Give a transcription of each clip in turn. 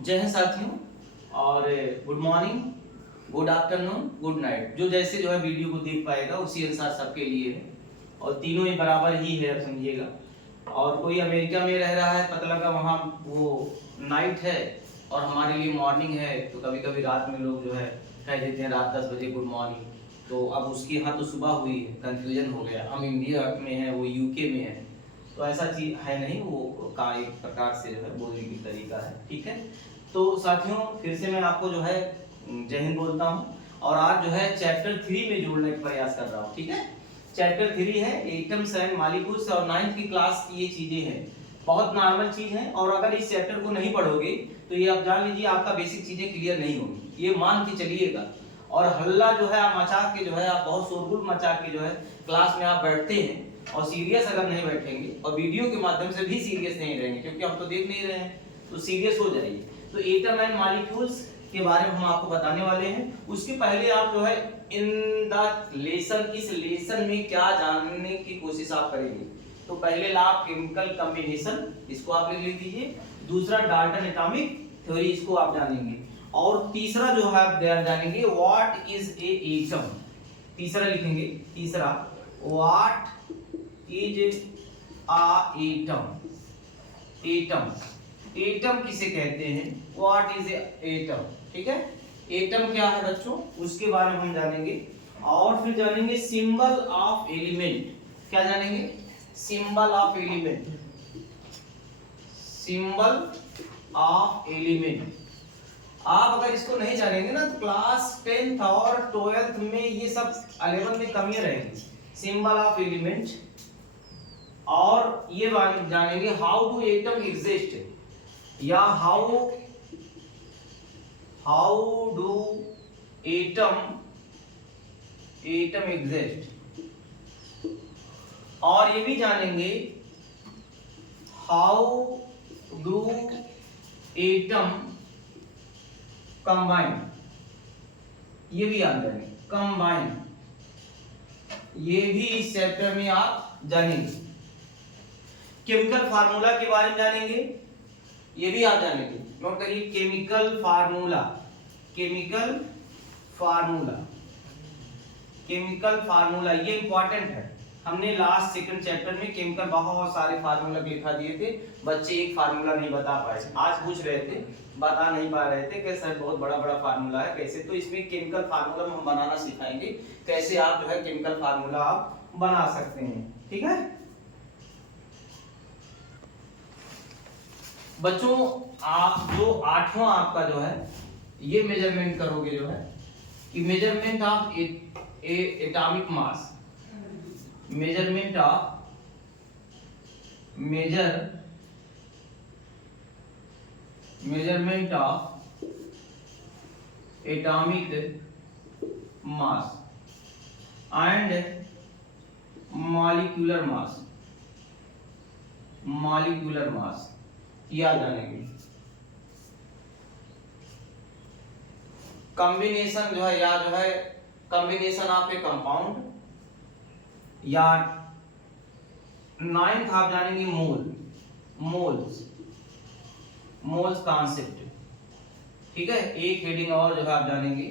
जय हिंद साथियों, और good morning, good afternoon, good night. जो जैसे जो है वीडियो को देख पाएगा उसी अनुसार सबके लिए है, और तीनों ही बराबर ही है, अब समझिएगा। और कोई अमेरिका में रह रहा है, पता लगा वहाँ वो नाइट है और हमारे लिए मॉर्निंग है, तो कभी कभी रात में लोग जो है कह देते हैं रात 10 बजे गुड मॉर्निंग। तो अब उसके यहाँ तो सुबह हुई है, कंफ्यूजन हो गया। हम इंडिया में हैं, वो यूके में है, तो ऐसा चीज है नहीं, वो का एक प्रकार से जो है बोलने की तरीका है। ठीक है, तो साथियों फिर से मैं आपको जो है जय हिंद बोलता हूँ, और आज जो है चैप्टर 3 में जोड़ने का प्रयास कर रहा हूँ। ठीक है, चैप्टर 3 है एटम्स एंड मॉलिक्यूल्स, और 9th की क्लास की ये चीजें हैं, बहुत नॉर्मल चीज है। और अगर इस चैप्टर को नहीं पढ़ोगे तो ये आप जान लीजिए आपका बेसिक चीजें क्लियर नहीं होंगी, ये मान के चलिएगा। और हल्ला जो है आप मचा के जो है, आप बहुत शोरगुल मचा के जो है क्लास में आप बैठते हैं, और सीरियस अगर नहीं बैठेंगे और वीडियो के माध्यम से भी सीरियस नहीं रहेंगे, क्योंकि हम तो देख नहीं रहे हैं, तो सीरियस हो जाइए। तो एटम एंड मॉलिक्यूल्स के बारे में हम आपको बताने वाले हैं। उसके पहले आप जो है इन द लेसन, इस लेसन में क्या जानने की कोशिश आप करेंगे। तो पहले ला केमिकल कॉम्बिनेशन, इसको आप लिख लीजिए। दूसरा डाल्टन एटॉमिक थ्योरी, इसको आप जानेंगे। और तीसरा जो है आप जानेंगे व्हाट इज ए एटम। तीसरा लिखेंगे, तीसरा what is a atom. Atom, atom किसे कहते हैं, व्हाट इज एटम। ठीक है, एटम क्या है बच्चों, उसके बारे में हम जानेंगे। और फिर जानेंगे सिंबल ऑफ एलिमेंट। क्या जानेंगे, symbol of element. Symbol of element, आप अगर इसको नहीं जानेंगे ना तो क्लास 10th और 12th में ये सब 11th में कमियां रहेंगी। सिंबल ऑफ एलिमेंट, और ये जानेंगे हाउ डू एटम एग्जिस्ट, या हाउ डू एटम एग्जिस्ट। और ये भी जानेंगे हाउ डू एटम कंबाइन, ये भी याद जानेंगे, कंबाइन, ये भी इस चैप्टर में आप जानेंगे। केमिकल फार्मूला के बारे में जानेंगे, ये भी आप जानेंगे। नोट करिए, chemical formula, chemical formula, chemical formula, ये इंपॉर्टेंट है। हमने लास्ट सेकंड चैप्टर में केमिकल बहुत सारे फार्मूला लिखा दिए थे, बच्चे एक फार्मूला नहीं बता पाए। आज पूछ रहे थे, बता नहीं पा रहे थे कि सर बहुत बड़ा बड़ा फार्मूला है कैसे। तो इसमें केमिकल फार्मूला हम बनाना सिखाएंगे, कैसे आप जो है केमिकल फार्मूला आप बना सकते हैं। ठीक है बच्चों, आप जो 8वां आपका जो है ये मेजरमेंट करोगे जो है कि measurement of atomic mass, measurement of measurement of atomic mass and molecular mass, molecular mass याद जानेंगे। कॉम्बिनेशन जो है, या जो है कॉम्बिनेशन ऑफ ए कंपाउंड, या 9th आप जानेंगे मोल, मोल्स, मोल्स कॉन्सेप्ट। ठीक है, एक हेडिंग और जो है आप जानेंगे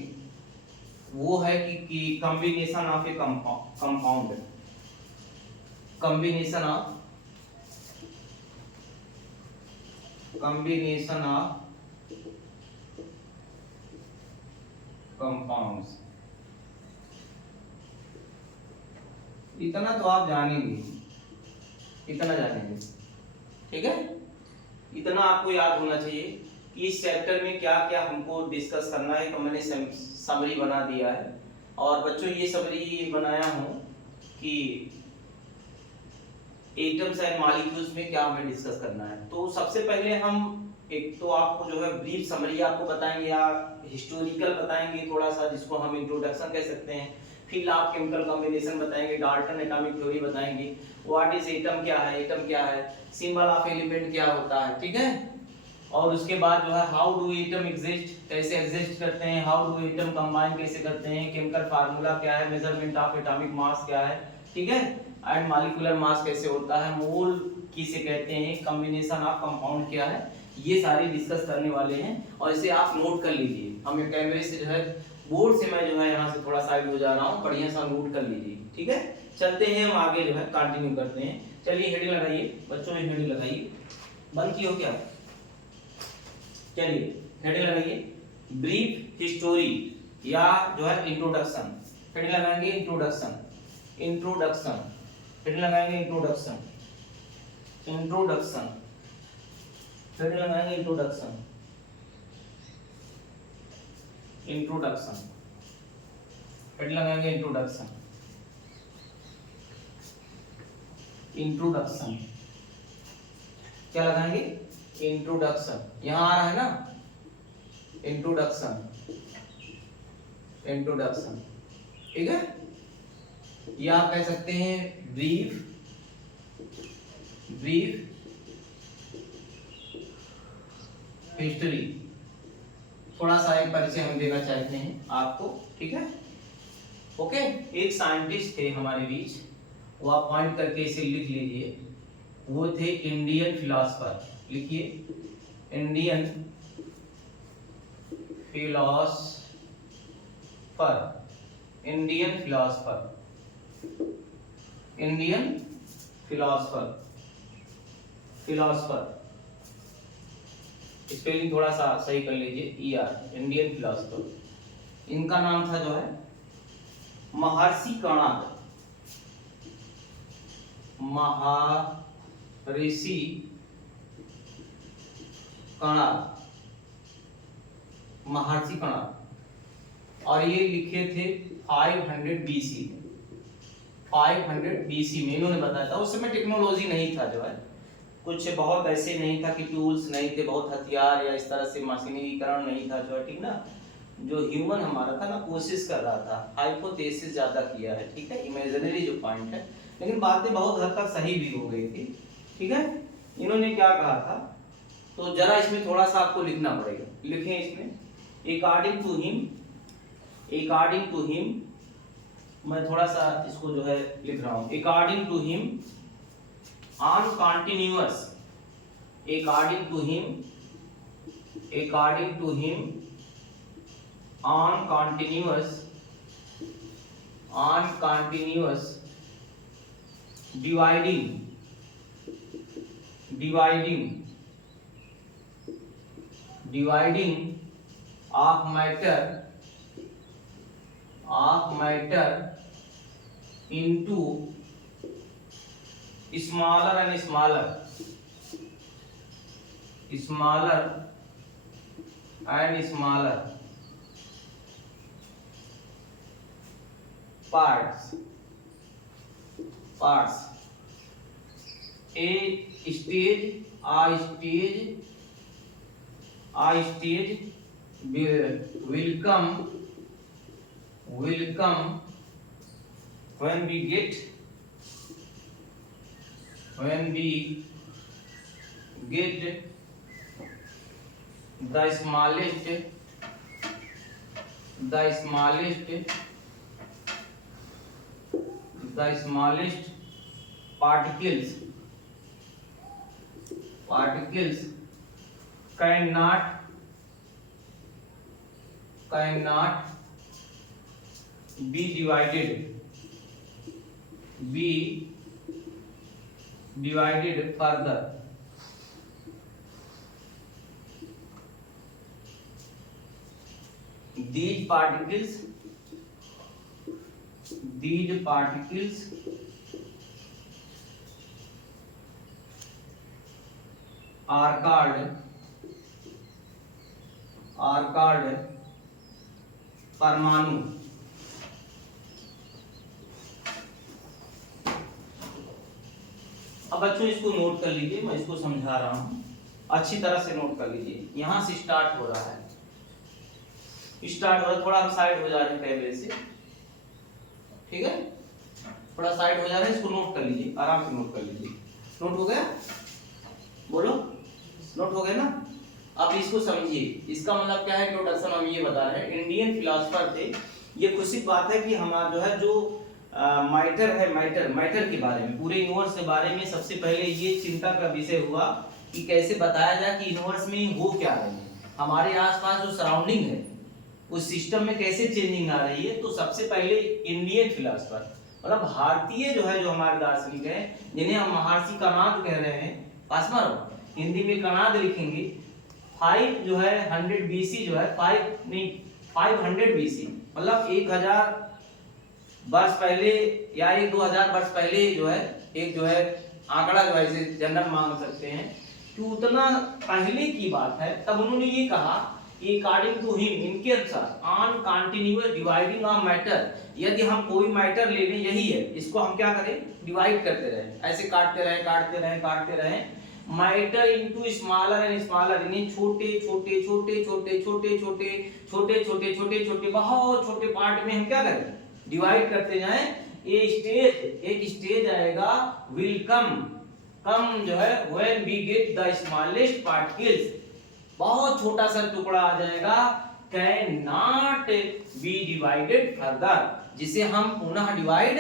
वो है कि combination of A compound, combination of compounds. इतना तो आप जानेंगे, इतना जानेंगे। ठीक है, इतना आपको याद होना चाहिए कि इस चैप्टर में क्या क्या हमको डिस्कस करना है। तो मैंने समरी बना दिया है, और बच्चों ये समरी बनाया हूं कि एटम्स एंड मॉलिक्यूल्स में क्या हमें डिस्कस करना है। तो सबसे पहले हम एक तो आपको जो है ब्रीफ समरी आपको बताएंगे, या हिस्टोरिकल बताएंगे थोड़ा सा, जिसको हम इंट्रोडक्शन कह सकते हैं। फिर आप केमिकल कॉम्बिनेशन बताएंगे, डाल्टन एटॉमिक थ्योरी बताएंगे, व्हाट इज एटम क्या है, एटम क्या है, सिंबल ऑफ एलिमेंट क्या होता है। ठीक है, और उसके बाद जो है हाउ डू एटम एग्जिस्ट, कैसे एग्जिस्ट करते हैं, हाउ डू एटम कंबाइन कैसे करते हैं, केमिकल फार्मूला क्या है, मेजरमेंट ऑफ एटॉमिक मास क्या है। ठीक है, एंड मॉलिक्यूलर मास कैसे होता है, मोल किसे कहते हैं, कॉम्बिनेशन ऑफ कंपाउंड क्या है, ये सारी डिस्कस करने वाले हैं और इसे आप नोट कर लीजिए। हम कैमरे से जो है बोर्ड से मैं जो है यहाँ से थोड़ा साइड हो जा रहा हूँ, बढ़िया सा नोट कर लीजिए, ठीक है। चलते हैं हम आगे जो है कंटिन्यू करते हैं। चलिए हेडिंग लगाइए बच्चों, में हेडिंग लगाइए, बंद की हो क्या? चलिए हेडिंग लगाइए, ब्रीफ हिस्टोरी या जो है इंट्रोडक्शन। हेडिंग लगाएंगे इंट्रोडक्शन, इंट्रोडक्शन, हेडिंग लगाएंगे इंट्रोडक्शन, इंट्रोडक्शन, हेडिंग लगाएंगे इंट्रोडक्शन, इंट्रोडक्शन, हेडिंग लगाएंगे इंट्रोडक्शन, इंट्रोडक्शन। क्या लगाएंगे? इंट्रोडक्शन। यहां आ रहा है ना इंट्रोडक्शन, इंट्रोडक्शन, ठीक है। या आप कह सकते हैं ब्रीफ, ब्रीफ हिस्ट्री। थोड़ा सा एक परिचय हम देना चाहते हैं आपको, ठीक है। ओके, एक साइंटिस्ट थे हमारे बीच, वो आप पॉइंट करके इसे लिख लीजिए। वो थे इंडियन फिलोसफर, लिखिए Indian philosopher, Indian philosopher, Indian philosopher, philosopher spelling थोड़ा सा सही कर लीजिए, ER, इंडियन फिलोसफर। इनका नाम था जो है महर्षि कणाद, महर्षि कणाद, महर्षि कणाद। और ये लिखे थे 500 BC, 500 BC में इन्होंने बताया था। उस समय टेक्नोलॉजी नहीं था जो है, कुछ बहुत ऐसे नहीं था कि टूल्स नहीं थे, बहुत हथियार या इस तरह से मशीनीकरण नहीं था जो है, ठीक ना। जो ह्यूमन हमारा था ना, कोशिश कर रहा था, हाइपोथेसिस ज्यादा किया है, ठीक है, इमेजिनरी जो पॉइंट है, लेकिन बातें बहुत हद तक सही भी हो गई थी, ठीक है। इन्होंने क्या कहा था, तो जरा इसमें थोड़ा सा आपको लिखना पड़ेगा, लिखें इसमें। According to him, according to him, मैं थोड़ा सा इसको जो है लिख रहा हूं, according to him on continuous, according to him, according to him on continuous, on continuous dividing, dividing, dividing of matter, of matter into smaller and smaller, smaller and smaller parts, parts. A stage, a stage, a stage will come when we get the smallest particles cannot be divided further. These particles are called परमाणु। अब बच्चों इसको note कर लीजिए, मैं इसको समझा रहा हूं, अच्छी तरह से नोट कर लीजिए। यहां से स्टार्ट हो रहा है, स्टार्ट हो रहा है, थोड़ा हम साइड हो जा रहे हैं कैमरे से, ठीक है, थोड़ा साइड हो जा रहा है, इसको नोट कर लीजिए, आराम से नोट कर लीजिए। नोट हो गया? बोलो, नोट हो गया ना? अब इसको समझिए, इसका मतलब क्या है, इंट्रोडक्शन हम ये बता रहे हैं, इंडियन फिलोसफर थे। ये खुशी की बात है कि हमारा जो है जो मैटर है, मैटर के बारे में, पूरे यूनिवर्स के बारे में सबसे पहले ये चिंता का विषय हुआ कि कैसे बताया जाए कि यूनिवर्स में हो क्या रही है, हमारे आसपास जो सराउंडिंग है उस सिस्टम में कैसे चेंजिंग आ रही है। तो सबसे पहले इंडियन फिलोसफर मतलब भारतीय जो है, जो हमारे दार्शनिक हैं, जिन्हें हम महर्षि कणाद कह रहे हैं, पास में रहो, हिंदी में कणाद लिखेंगे। 5 जो है 100 BC जो है 500 BC मतलब 1000 वर्ष पहले या 1-2000 वर्ष पहले जो है, एक जो है आंकड़ा जो है इसे जनरल मान सकते हैं कि उतना पहले की बात है। तब उन्होंने ये कहा अकॉर्डिंग टू हिम, इनके अनुसार, on continuous dividing of matter, यदि हम कोई मैटर ले लें, यही है, इसको हम क्या करें, डिवाइड करते रहे, ऐसे काटते रहे matter into smaller and smaller, इन्हें छोटे बहुत छोटे पार्ट में हम क्या करें, डिवाइड करते जाएं। एक स्टेज आएगा, विल कम जो है when we get the smallest particles, बहुत छोटा सा टुकड़ा आ जाएगा, can not be divided further, जिसे हम पुनः डिवाइड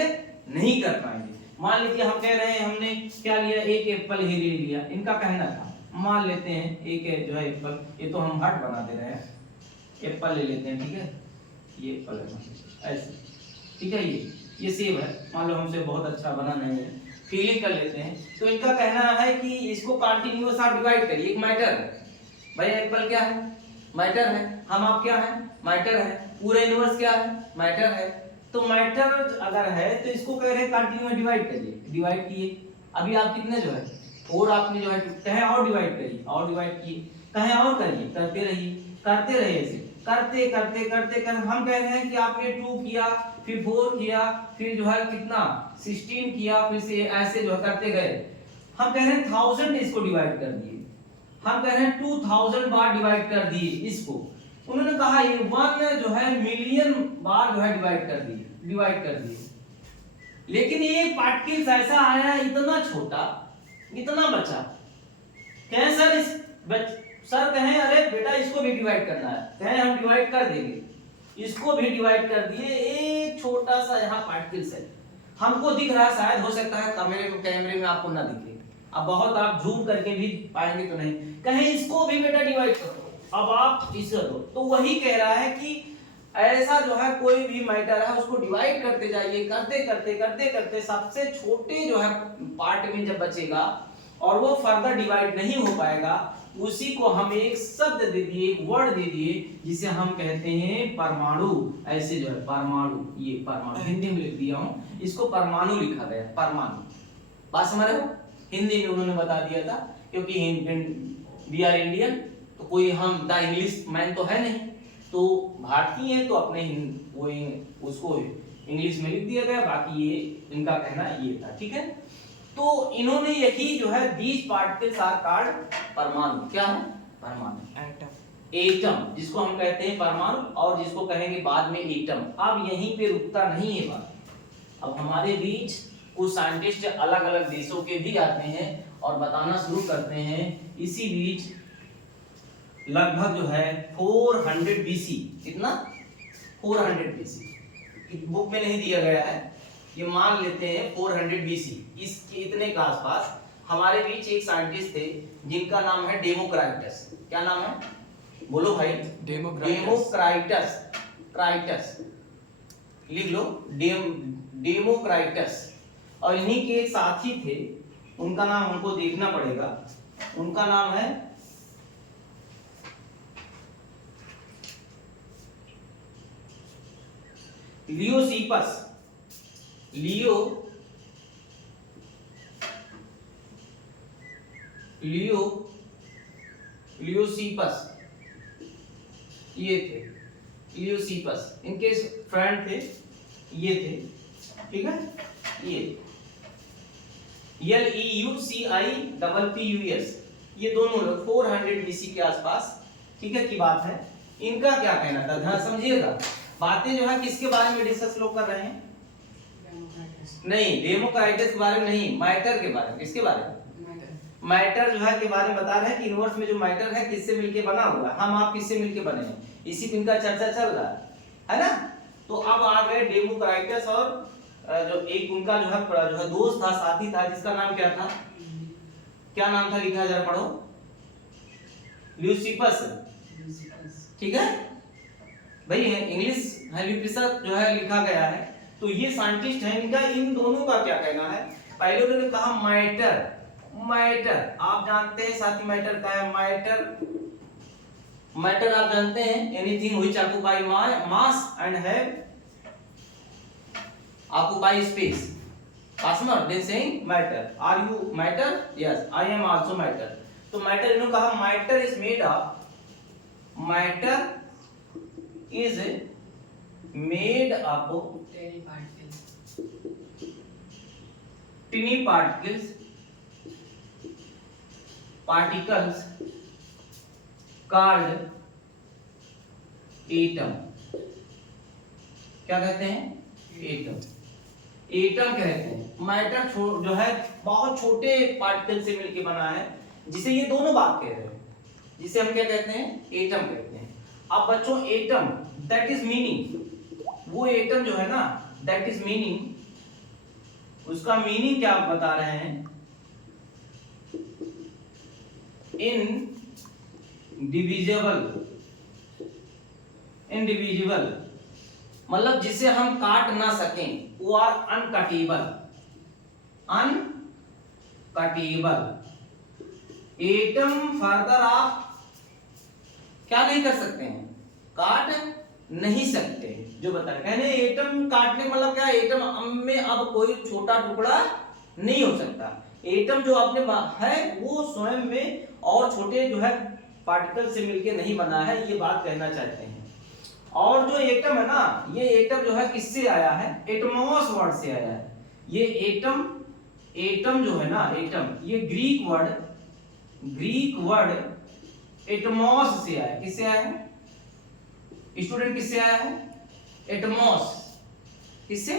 नहीं कर पाएंगे। मान लीजिए हम कह रहे हैं, हमने क्या लिया, एक एप्पल ही ले लिया, इनका कहना था, मान लेते हैं एक जो है एप्पल, ये तो हम हट बना दे रहे हैं, एप्पल ले लेते हैं, ठीक है, ये एप्पल है ऐसे, ठीक है, ये सेब है, मान लो हमसे बहुत अच्छा बना नहीं है, फीलिंग कर लेते हैं। तो इनका कहना है कि इसको कंटिन्यूअस आप डिवाइड करिए, एक मैटर है भाई, एप्पल क्या है, मैटर है, हम आप क्या है, मैटर है, पूरा यूनिवर्स क्या है, मैटर है। तो मैटर अगर है तो इसको कह रहे हैं कंटिन्यूअस डिवाइड करिए, डिवाइड किए, अभी आप कितने जो है, और आपने जो है कहें और डिवाइड करिए, और डिवाइड किए, कहें और करिए, करते रहिए ऐसे करते हम कह रहे हैं कि आपने 2 किया, फिर 4 किया, फिर जो है कितना 16 किया, फिर से ऐसे जो करते गए। हम कह रहे हैं 1000 इसको डिवाइड कर दिए, हम कह रहे हैं 2000 बार डिवाइड कर दिए इसको। उन्होंने कहा ये 1 जो है मिलियन बार जो है डिवाइड कर दिए। लेकिन ये पार्टिकल्स ऐसा आया इतना छोटा, इतना बचा, कहें सर कहें अरे बेटा इसको भी डिवाइड करना है, कहें हम डिवाइड कर देंगे, इसको भी डिवाइड कर दिए, एक छोटा सा यहाँ पार्टिकल्स है, हमको दिख रहा है, शायद हो सकता है कैमरे में आपको ना दिखे, अब बहुत आप जूम करके भी पाएंगे तो नहीं, कहें इसको भी बेटा डिवाइड करो, अब आप इसे दो। तो वही कह रहा है कि ऐसा जो है कोई भी मैटर है उसको डिवाइड करते जाइए, करते सबसे छोटे जो है पार्ट में जब बचेगा और वो फर्दर डिवाइड नहीं हो पाएगा, उसी को हम एक शब्द दे दिए, एक वर्ड दे दिए, जिसे हम कहते हैं परमाणु। ऐसे जो है परमाणु, ये परमाणु हिंदी में लिख दिया हूं, इसको परमाणु लिखा गया, परमाणु। बात समझ रहे हो, हिंदी में उन्होंने बता दिया था, क्योंकि वी आर इंडियन, तो कोई हम द इंग्लिश मैन तो है नहीं, तो भारतीय है तो अपने वो उसको इंग्लिश में लिख दिया गया, बाकी ये इनका कहना ये था, ठीक है। तो इन्होंने यही जो है 20 पार्टिकल्स आर कॉल्ड परमाणु। क्या है परमाणु? एटम, जिसको हम कहते हैं परमाणु, और जिसको कहेंगे बाद में एटम। अब यहीं पे रुकता नहीं है बात, अब हमारे बीच कुछ साइंटिस्ट अलग अलग देशों के भी आते हैं और बताना शुरू करते हैं। इसी बीच लगभग जो है 400 BC, कितना 400 BC, बुक में नहीं दिया गया है, ये मान लेते हैं 400 BC, इसके इतने के आसपास हमारे बीच एक साइंटिस्ट थे जिनका नाम है डेमोक्राइटस। क्या नाम है बोलो भाई? डेमोक्राइटस, लिख लो, डेमोक्राइटस। और इन्हीं के एक साथी थे, उनका नाम हमको देखना पड़ेगा, उनका नाम है लियोसिपस। लियोसिपस ये थे, लियोसिपस इनके फ्रेंड थे, ये थे, ठीक है। ये LEUCIPPUS, ये दोनों लोग 400 BC के आसपास, ठीक है, की बात है। इनका क्या कहना था, ध्यान समझिएगा, बातें जो है किसके बारे में डिस्कस लोग कर रहे हैं? नहीं, डेमोक्राइटस के बारे में नहीं, मैटर के बारे में। किसके बारे में? मैटर जो है के बारे में बता रहे हैं कि यूनिवर्स में जो मैटर है किससे मिलके बना हुआ है, हम आप किससे मिलके बने हैं, इसी पे इनका चर्चा चल रहा है ना। तो अब आ गए डेमोक्राइटस और जो एक उनका जो है दोस्त था, साथी था, जिसका नाम क्या था? क्या नाम था लिखा, जरा पढ़ो। ल्यूसिपस, ठीक है भाई, इंग्लिश है ल्यूसिपस जो है लिखा गया है। तो ये साइंटिस्ट है, इनका इन दोनों का क्या कहना है। पहले उन्होंने कहा मैटर, मैटर आप जानते हैं साथी, मैटर क्या है, मैटर, मैटर आप जानते हैं anything which occupy mass and have occupy space. Asma, they saying matter. Are you matter? Yes, I am also matter. तो matter इन्होंने कहा matter is made of, matter is made up of tiny particles, particles called atom. क्या कहते हैं, atom, atom कहते हैं। Matter जो है बहुत छोटे पार्टिकल से मिलके बना है, जिसे ये दोनों बात कह रहे हैं, जिसे हम क्या कहते हैं, एटम कहते हैं। अब बच्चों एटम दैट इज मीनिंग, वो एटम जो है ना दैट इज मीनिंग, उसका मीनिंग क्या बता रहे हैं, इनडिविजिबल, इनडिविजिबल मतलब जिसे हम काट ना सकें, वो आर अनकटेबल, अनकटेबल। एटम फर्दर आप क्या नहीं कर सकते हैं, काट नहीं सकते, जो बता रहे कहने एटम काटने मतलब क्या, एटम में अब कोई छोटा टुकड़ा नहीं हो सकता। एटम जो अपने है वो स्वयं में और छोटे जो है पार्टिकल से मिलके नहीं बना है, ये बात कहना चाहते हैं। और जो एटम है ना, ये एटम जो है किससे आया है, एटमॉस वर्ड से आया है। ये एटम, एटम जो है ना, एटम ये ग्रीक वर्ड एटमॉस से आया है। किससे आया है स्टूडेंट, किससे आया है, एटमॉस, किससे,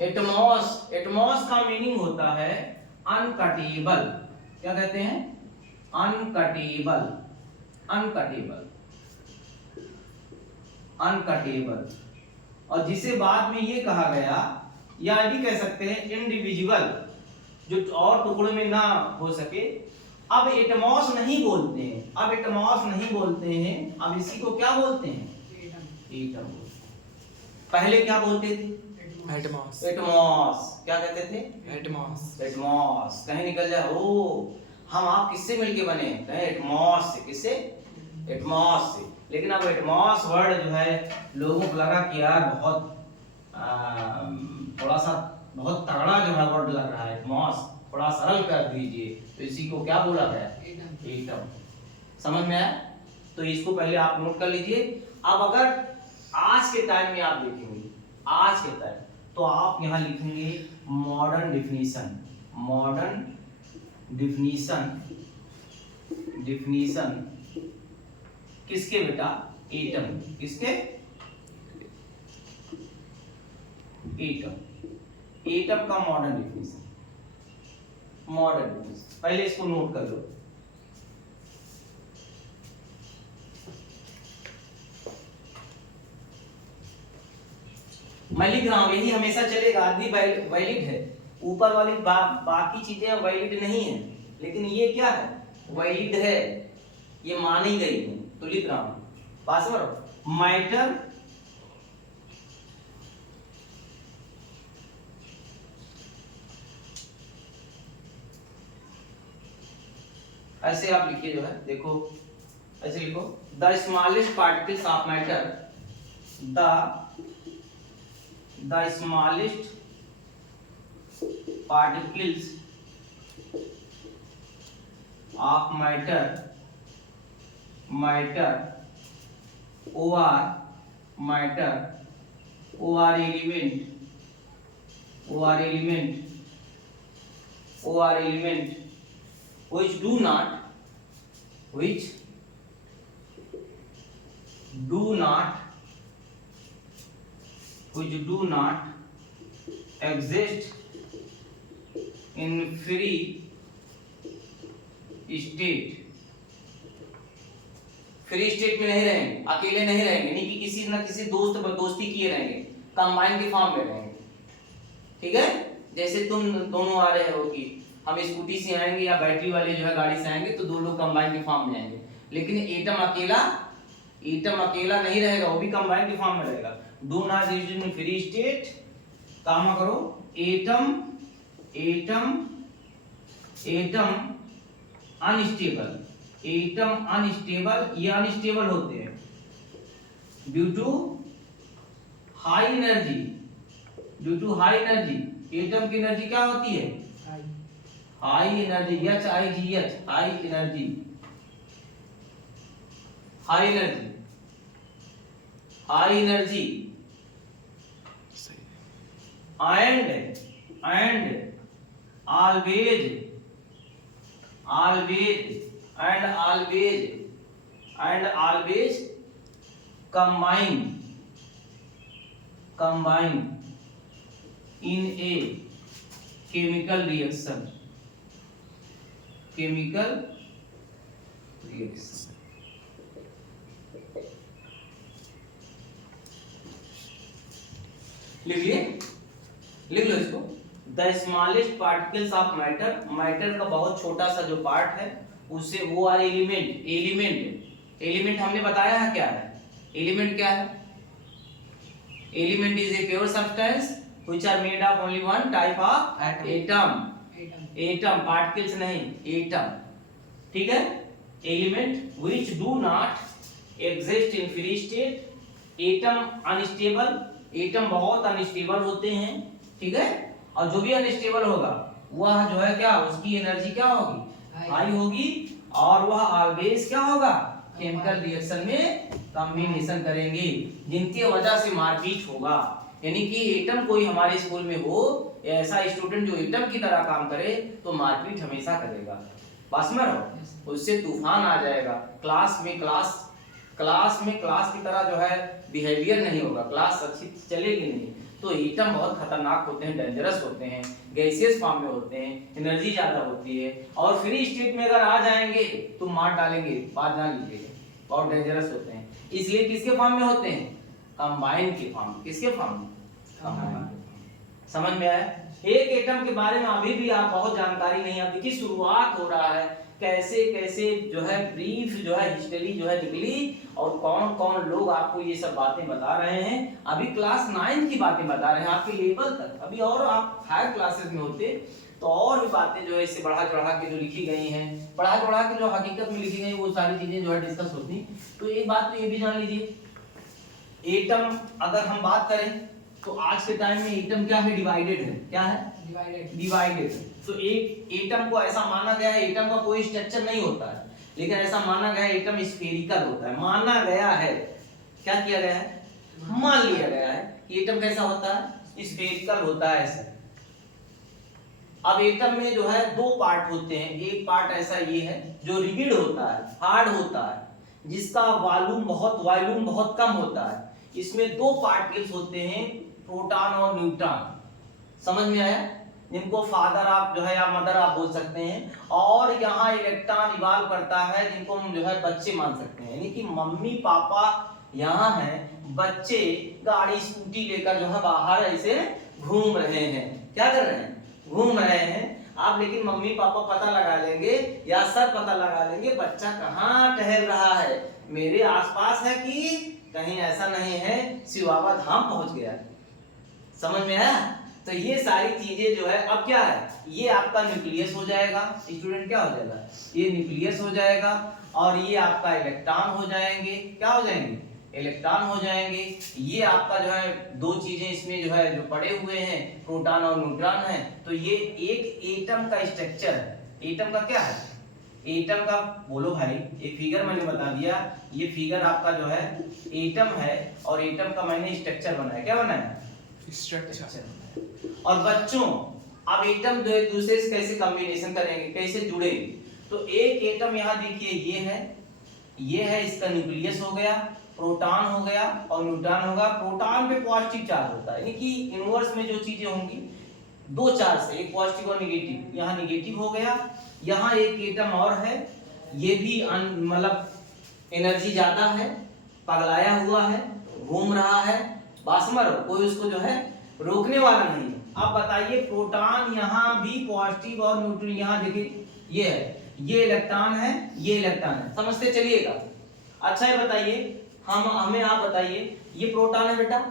एटमॉस। एटमॉस का मीनिंग होता है अनकटेबल, क्या कहते हैं, अनकटेबल, अनकटेबल, अनकटेबल। और जिसे बाद में ये कहा गया, या भी कह सकते हैं इनडिविजिबल, जो और टुकड़ों में ना हो सके। अब एटमॉस नहीं बोलते हैं, अब एटमॉस नहीं बोलते हैं, अब इसी को क्या बोलते हैं, एटम। पहले क्या बोलते थे, एटमॉस, एटमॉस क्या कहते थे, एटमॉस, एटमॉस। कहीं निकल जाए ओ हम आप किससे मिलके बने, कहें एटमॉस से, किससे, एटमॉस से। लेकिन अब एटमॉस वर्ड जो है लोगों को लगा कि यार बहुत थोड़ा सा बहुत तगड़ा जो है वर्ड लग रहा है, एटमॉस थोड़ा सरल कर दीजिए, तो इसी को क्या बोला गया, एटम। समझ में आया, तो इसको पहले आप नोट कर लीजिए। अब अगर आज के टाइम में आप देखेंगे, आज के टाइम, तो आप यहाँ लिखेंगे modern definition, modern definition, definition किसके बेटा, एटम, किसके, एटम, एटम का मॉडर्न डिफिनीशन, मॉडर्न डिफिनीशन। पहले इसको नोट कर लो। मैं लिख रहा हूं, यही हमेशा चलेगा, आदि वैलिड है, ऊपर वाली बाकी चीजें वैलिड नहीं है, लेकिन ये क्या है, वैलिड है, ये मानी गई है, तो लिख रहा हूं। पास करो, मैटर ऐसे आप लिखिए, जो है देखो ऐसे लिखो, the smallest particles of matter, the smallest particles of matter or element which do not exist in free state, free state में नहीं रहेंगे, अकेले नहीं रहेंगे, नहीं कि किसी न किसी दोस्ती किए रहेंगे, कंबाइन के फॉर्म में रहेंगे। ठीक है, जैसे तुम दोनों आ रहे हो कि हम स्कूटी से आएंगे या बैटरी वाले जो है गाड़ी से आएंगे तो दो लोग कंबाइन के फॉर्म में आएंगे, लेकिन एटम अकेला नहीं रहेगा, वो भी कंबाइन के फॉर्म में रहेगा। Do not exist in free state, comma करो, एटम अनस्टेबल, ये अनस्टेबल होते हैं due to high energy, atom की एनर्जी क्या होती है? High energy, HIGH, high energy and always combine in a chemical reaction, लिख लो इसको। The smallest particles of matter का बहुत छोटा सा जो पार्ट है उससे वो आर एलिमेंट हमने बताया है क्या है? एलिमेंट क्या है? Element is a pure substance which are made of only one type of atom, particles नहीं, एटम, ठीक है। Element which do not exist in free state, atom unstable, atom बहुत अनस्टेबल होते हैं, ठीक है। और जो भी अनस्टेबल होगा वह जो है क्या, उसकी एनर्जी क्या होगी? हाई होगी, और वह ऑलवेज क्या होगा? केमिकल रिएक्शन में कॉम्बिनेशन करेंगे, जिनकी वजह से मारपीट होगा। यानी कि एटम कोई हमारे स्कूल में हो, ऐसा स्टूडेंट जो एटम की तरह काम करे तो मारपीट हमेशा करेगा, बस में रहो, उससे तूफान आ जाएगा। क्लास की तरह जो है बिहेवियर नहीं होगा, क्लास अच्छी चलेगी नहीं। तो एटम बहुत खतरनाक होते हैं, डेंजरस होते हैं, गैसियस फॉर्म में होते हैं, एनर्जी ज्यादा होती है, और फ्री स्टेट में अगर आ जाएंगे तो मार डालेंगे, बात जान लीजिए, बहुत डेंजरस होते हैं। इसलिए किसके फॉर्म में होते हैं? कंबाइन के फॉर्म। किसके फॉर्म में? कंबाइन। समझ में आया? एक एटम के बारे में अभी भी आप बहुत जानकारी नहीं, अभी की शुरुआत हो रहा है, कैसे कैसे जो है ब्रीफ जो है हिस्ट्री जो है निकली, और कौन कौन लोग आपको ये सब बातें बता रहे हैं। अभी क्लास 9 की बातें बता रहे हैं आपके लेवल तक, अभी और आप हायर क्लासेस में होते तो और भी बातें जो है इससे बढ़ा चढ़ा के जो लिखी गई हैं, बढ़ा चढ़ा के जो हकीकत में लिखी गई वो सारी चीजें जो है डिस्कस होती। तो एक बात तो ये भी जान लीजिए, एटम अगर हम बात करें तो आज के टाइम में एटम क्या है? डिवाइडेड है। क्या है? डिवाइडेड। तो एक एटम को ऐसा माना गया है, एटम का कोई स्ट्रक्चर नहीं होता है, लेकिन ऐसा माना गया है एटम स्फेरिकल होता है। माना गया है, क्या किया गया है? मान लिया गया है कि एटम कैसा होता है? स्फेरिकल होता है ऐसे। अब एटम में जो है दो पार्ट होते हैं, एक पार्ट ऐसा ये है जो रिजिड होता है, हार्ड होता है, जिसका वॉल्यूम बहुत कम होता है। इसमें दो पार्टिकल्स होते हैं, प्रोटॉन और न्यूट्रॉन। समझ में आया? जिनको फादर आप जो है या मदर आप बोल सकते हैं, और यहाँ इलेक्ट्रॉन इवॉल्व करता है जिनको हम जो है बच्चे मान सकते हैं। यानी कि मम्मी पापा यहाँ हैं, बच्चे गाड़ी स्कूटी लेकर जो है बाहर ऐसे घूम रहे हैं। क्या कर रहे हैं? घूम रहे हैं आप, लेकिन मम्मी पापा पता लगा लेंगे या सर पता लगा लेंगे बच्चा कहाँ टहल रहा है, मेरे आसपास है कि कहीं ऐसा नहीं है शिवाबा धाम पहुंच गया। समझ में आया? तो ये सारी चीजें जो है, अब क्या है, ये आपका न्यूक्लियस हो जाएगा। स्टूडेंट क्या हो जाएगा? ये न्यूक्लियस हो जाएगा, और ये आपका इलेक्ट्रॉन हो जाएंगे। क्या हो जाएंगे? इलेक्ट्रॉन हो जाएंगे। ये आपका जो है दो चीजें इसमें जो है जो पड़े हुए हैं, प्रोटॉन और न्यूट्रॉन है। तो ये एक एटम का स्ट्रक्चर है। एटम का क्या है? एटम का बोलो भाई, एक फिगर मैंने बता दिया, ये फिगर आपका जो है एटम है, और एटम का मैंने स्ट्रक्चर बनाया। क्या बनाया? स्ट्रक्चर। और बच्चों, अब एटम जो एक दूसरे से कैसे कॉम्बिनेशन करेंगे, कैसे जुड़ेंगे? तो एक एटम यहाँ देखिए, ये है इसका न्यूक्लियस हो गया, प्रोटॉन हो गया और न्यूट्रॉन होगा। प्रोटॉन पे पॉजिटिव चार्ज होता है, यानी कि इनवर्स में जो चीजें होंगी दो चार्ज से, एक पॉजिटिव और नेगेटिव। यहाँ नेगेटिव हो गया। यहाँ एक एटम और है, ये भी मतलब एनर्जी ज्यादा है, पगलाया हुआ है, घूम रहा है, बासमर, कोई उसको जो है रोकने वाला नहीं है। अब बताइए प्रोटॉन यहाँ भी पॉजिटिव और न्यूट्रॉन यहाँ देखिए ये है, ये इलेक्ट्रॉन है, ये इलेक्ट्रॉन है, समझते चलिएगा। अच्छा ये बताइए हमें आप बताइए ये प्रोटॉन है बेटा,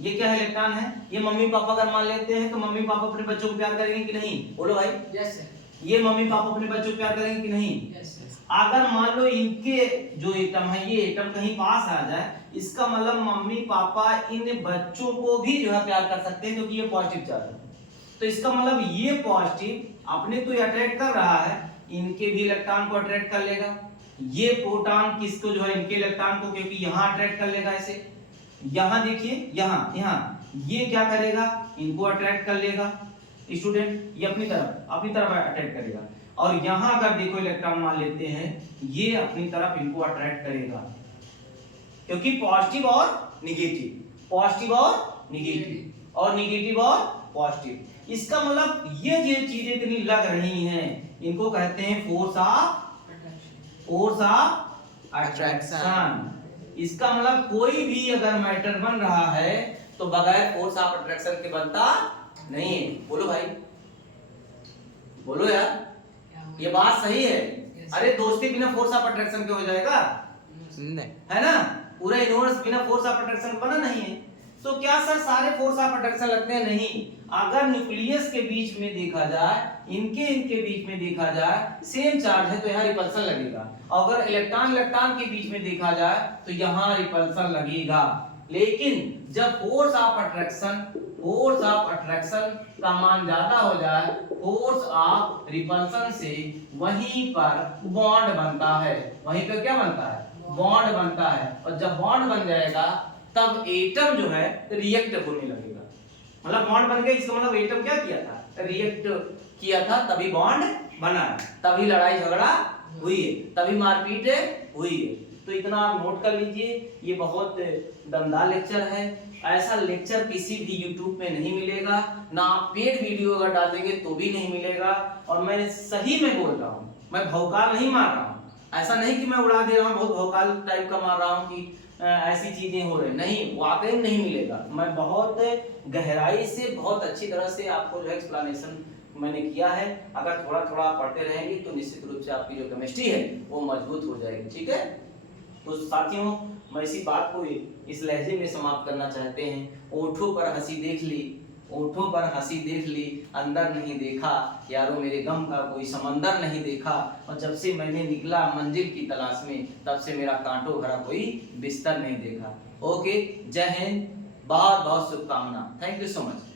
ये क्या है इलेक्ट्रॉन है, ये मम्मी पापा अगर मान लेते हैं तो मम्मी पापा अपने बच्चों को प्यार करेंगे कि नहीं, बोलो भाई। Yes sir. ये मम्मी पापा अपने बच्चों को प्यार करेंगे कि नहीं। Yes sir. अगर मान लो इनके जो एटम है ये एटम कहीं पास आ जाए, इसका मतलब मम्मी पापा इन बच्चों को भी जो है प्यार कर सकते हैं क्योंकि ये पॉजिटिव चार्ज है। तो इसका मतलब ये पॉजिटिव अपने तो अट्रैक्ट कर रहा है, इनके भी इलेक्ट्रॉन को अट्रैक्ट कर लेगा। ये प्रोटॉन किसको जो है इनके इलेक्ट्रॉन को, क्योंकि यहाँ अट्रैक्ट कर लेगा इसे, यहाँ देखिए यहाँ ये क्या करेगा, इनको अट्रैक्ट कर लेगा स्टूडेंट, ये अपनी तरफ अट्रैक्ट करेगा। और यहाँ अगर देखो इलेक्ट्रॉन मान लेते हैं, ये अपनी तरफ इनको अट्रैक्ट करेगा क्योंकि पॉजिटिव और निगेटिव, पॉजिटिव और निगेटिव और निगेटिव और पॉजिटिव। इसका मतलब ये जो चीजें इतनी लग रही हैं इनको कहते हैं फोर्स ऑफ अट्रैक्शन। इसका मतलब कोई भी अगर मैटर बन रहा है तो बगैर फोर्स ऑफ अट्रैक्शन के बनता नहीं है। बोलो भाई, बोलो यार, ये बात सही है। अरे दोस्ती बिना फोर्स ऑफ अट्रैक्शन के हो जाएगा नहीं, है ना, पूरा यूनिवर्स बिना फोर्स ऑफ अट्रैक्शन बना नहीं है। तो क्या सर सारे फोर्स ऑफ अट्रैक्शन लगते हैं, नहीं। अगर न्यूक्लियस के बीच में देखा जाए, इनके बीच में देखा जाए, सेम चार्ज है तो यहाँ रिपल्सन लगेगा। अगर इलेक्ट्रॉन के बीच में देखा जाए तो यहाँ रिपल्सन लगेगा। लेकिन जब फोर्स ऑफ अट्रैक्शन का मान ज्यादा हो जाए, फोर्स ऑफ रिपल्सन से वहीं पर बॉन्ड बनता है, वहीं पर क्या बनता है, बॉन्ड बनता है। और जब बॉन्ड बन जाएगा तब एटम जो है रिएक्ट होने लगेगा। मतलब बॉन्ड बन गया, इसका मतलब एटम क्या किया था, रिएक्ट किया था, तभी बॉन्ड बना, तभी लड़ाई झगड़ा हुई है, तभी मारपीट हुई है। तो इतना आप नोट कर लीजिए, ये बहुत दमदार लेक्चर है। ऐसा लेक्चर किसी भी YouTube में नहीं मिलेगा, ना आप पेड वीडियो अगर डालेंगे तो भी नहीं मिलेगा। और मैं सही में बोल रहा हूँ, मैं भौकाल नहीं मार रहा हूँ। ऐसा नहीं कि मैं उड़ा दे रहा हूँ, बहुत भौकाल टाइप का मार रहा हूँ कि ऐसी चीजें हो रही, नहीं, वाकई नहीं मिलेगा। मैं बहुत गहराई से, बहुत अच्छी तरह से आपको जो है एक्सप्लेनेशन मैंने किया है। अगर थोड़ा थोड़ा पढ़ते रहेंगे तो निश्चित रूप से आपकी जो केमिस्ट्री है वो मजबूत हो जाएगी। ठीक है, तो साथियों मैं इसी बात को इस लहजे में समाप्त करना चाहते हैं। ओठों पर हंसी देख ली, ओठों पर हंसी देख ली, अंदर नहीं देखा यारों, मेरे गम का कोई समंदर नहीं देखा। और जब से मैंने निकला मंजिल की तलाश में, तब से मेरा कांटों भरा कोई बिस्तर नहीं देखा। ओके, जय हिंद, बहुत बहुत शुभकामना। Thank you so much.